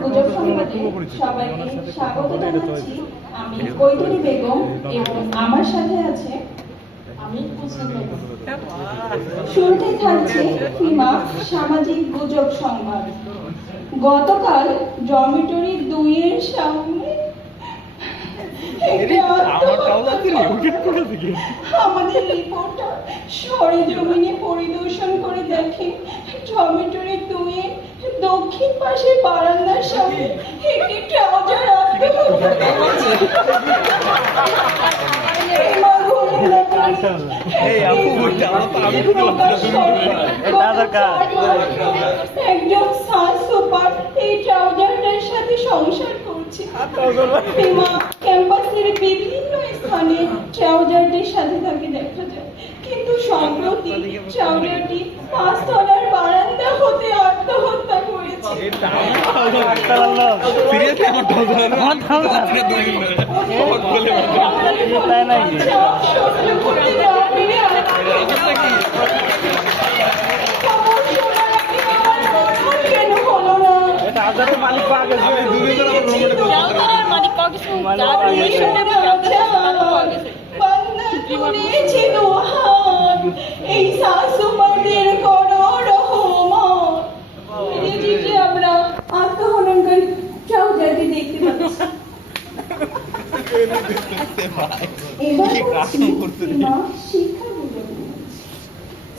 গুজব সংবাদে সবাইকে স্বাগত জানাচ্ছি। আমি কৈতরী বেগম এবং আমার সাথে আছে আমি কুসুম বেগম। শুরুতে থাকছে ফিমা সামাজিক গুজব সংবাদ। গতকাল ডরমিটরি 2 এর সামনে আমাদের রিপোর্টার সরেজমিনে পরিদর্শন করে দেখেন ডরমিটরি 2 এর দক্ষিণ পাশে বারান্দার সামনে একটি ট্রাউজার একজন সাস সুপার এই ট্রাউজারটার সাথে সংসার করছে। ক্যাম্পাসের বিভিন্ন স্থানে ট্রাউজারটির সাথে তাকে দেখা যায়, কিন্তু সম্প্রতি ট্রাউজারটি 5 তলার বারান্দা হতে আত্মহত্যা করেছে। এই শাশুপাদের আমরা আত্মহননকারী ট্রাউজারকে দেখতে পাচ্ছি। এবার শিক্ষা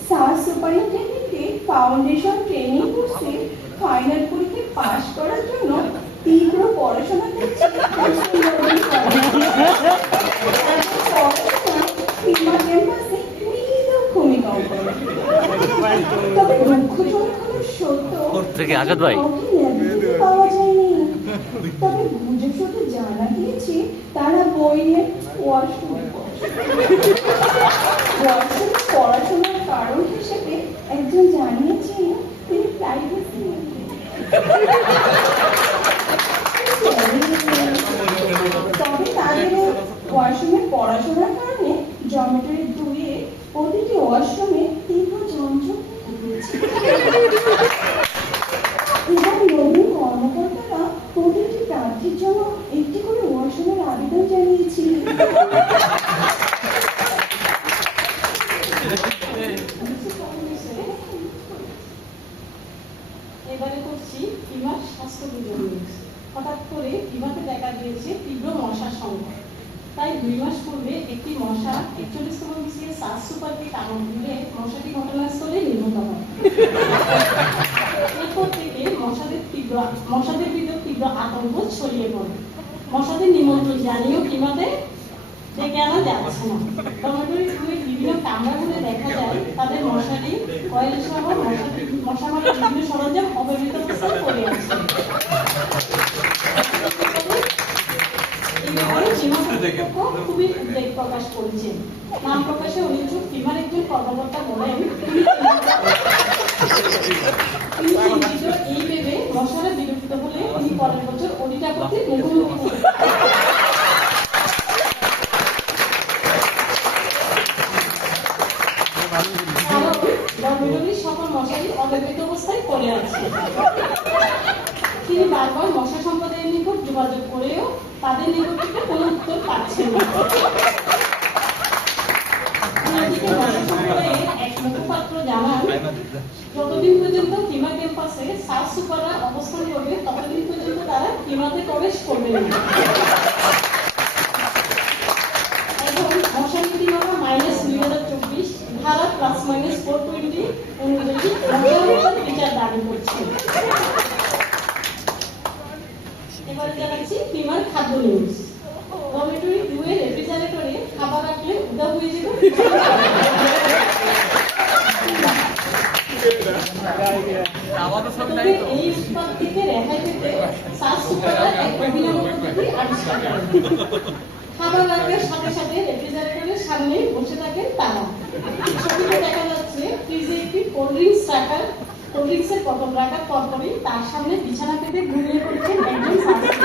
স্যার সুপারিনটেন্ডেন্টকে ফাউন্ডেশন ট্রেনিং কোর্সে ফাইনাল পরীক্ষায় পাস করার জন্য তীব্র পড়াশোনা করছে। তবে দুঃখজনক সত্য পাওয়া যায়নি। তবে গুজব সূত্রে জানা গিয়েছে তারা বইয়ের ওয়াশরুমে পড়াশোনার কারণ হিসেবে একজন জানিয়েছেন তিনি প্রাইভেসি তবে তাদের ওয়াশরুমে পড়াশোনার কারণে ডরমিটরি 2 এ প্রতিটি ওয়াশরুমে তীব্র যন্ত্র এবং নবীন কর্মকর্তারা প্রতিটি প্রার্থীর জন্য একটি করে ওয়াশরুমের আবেদন জানিয়েছিলেন। এবারে করছি ফিমার স্বাস্থ্য গুজব নিউজ। হঠাৎ করে ফিমাতে দেখা দিয়েছে তীব্র মশার সংকট। তাই 2 মাস পূর্বে একটি মশা 41তম বিসিএস সাস সুপারকে কামড় দিলে মশাটি ঘটনাস্থলে নিহত হয়। এরপর থেকে মশাদের ভিতর তীব্র আতঙ্ক ছড়িয়ে পড়ে। মশাদের নিমন্ত্রণ জানিয়েও ফিমাতে ডেকে আনা যাচ্ছে না। ডরমিটরি 2 এর বিভিন্ন কামরাগুলো দেখা যায় তাদের মশারি, কয়েল সহ মশা মারার বিভিন্ন সরঞ্জাম অব্যবহৃত অবস্থায় পড়ে আছে। খুবই উদ্বেগ প্রকাশ করেছেন। নাম প্রকাশে অনিচ্ছুক ফিমার একজন কর্মকর্তা বলেন তিনি চিন্তিত এই ভেবে মশারা বিরক্ত হলে তিনি পরের বছর অডিট করতে মুখোমুখি সকল মশারি অব্যবহৃত অবস্থায় পড়ে আছে। তিনি বারবার মশা সম্প্রদায়ের নিকট যোগাযোগ করেও তাদের নিকট থেকে কোনো উত্তর পাচ্ছেন না। এক মুখপাত্র জানান যতদিন পর্যন্ত ফিমা ক্যাম্পাসে সাস সুপাররা অবস্থান করবে ততদিন পর্যন্ত তারা ফিমাতে প্রবেশ করবে না। এবং মশা নীতি মামলা -2024 ধারা +-420 অনুযায়ী বিচার দাবি করছে। এবারে জানাচ্ছি ফিমার খাদ্য নিউজ। ডরমিটরি 2 এর রেফ্রিজারেটরে খাবার রাখলে উদা হয়ে যাবে। এই উৎপাদ থেকে রেহাই পেতে সাস সুপাররা এক অভিনব পদ্ধতি আবিষ্কার করেন। খাবার রাখার সাথে সাথে রেফ্রিজারেটরের সামনে বসে থাকেন তারা। ছবিতে দেখা যাচ্ছে ফ্রিজে একটি কোল্ড ড্রিঙ্কসের বোতল রাখার পরপরই তার সামনে বিছানা পেতে ঘুমিয়ে পড়েছেন একজন সাস সুপার।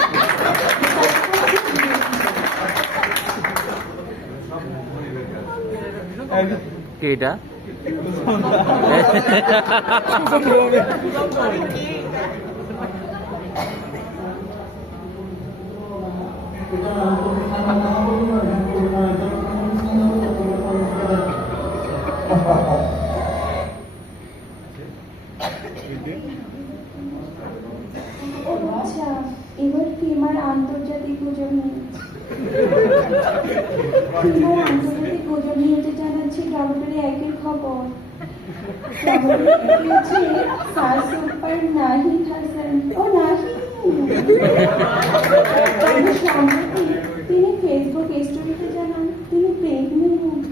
কে এটা? আচ্ছা, এবার ফিমার আন্তর্জাতিক গুজব নিউজ। ফিমার আন্তর্জাতিক গুজব নিউজে জানাচ্ছে টমেটোরে একের খবর। হচ্ছে স্টার সুপার নাহিদ হাসান ও নাহিদ সম্প্রতি তিনি ফেসবুক স্টোরিতে জানান তিনি প্রেগনেন্ট।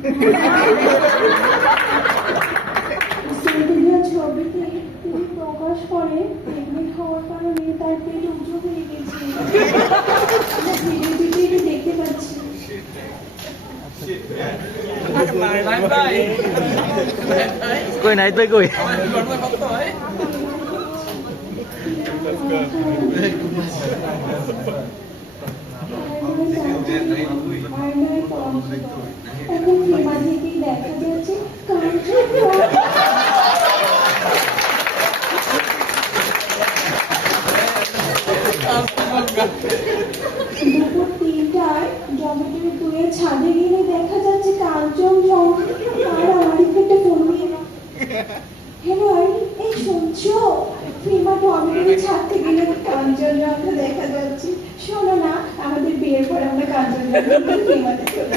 সেদিনের ছবিতে তিনি প্রকাশ করে প্রেগনেন্ট হওয়ার কারণে তার পেট উঁচু হয়ে গেছে। ধীরে ধীরে দেখতে পাচ্ছি। কই নাই তুই কই? এখন ফিমা থেকেই দেখা যাচ্ছে দুপুর 3টায় জমিটির দুয়ের ছাদে গেলে দেখা যাচ্ছে কাঞ্চন আর আমারই একটা ফোন নিয়ে হ্যালো এই শুনছো ফিমা টমেটোর ছাদ থেকে গেলে কাঞ্চনজঙ্ঘা দেখা যাচ্ছে। শোনো না আমাদের বিয়ের পর আমরা কাঞ্চনজঙ্ঘা ফিমাতে চলে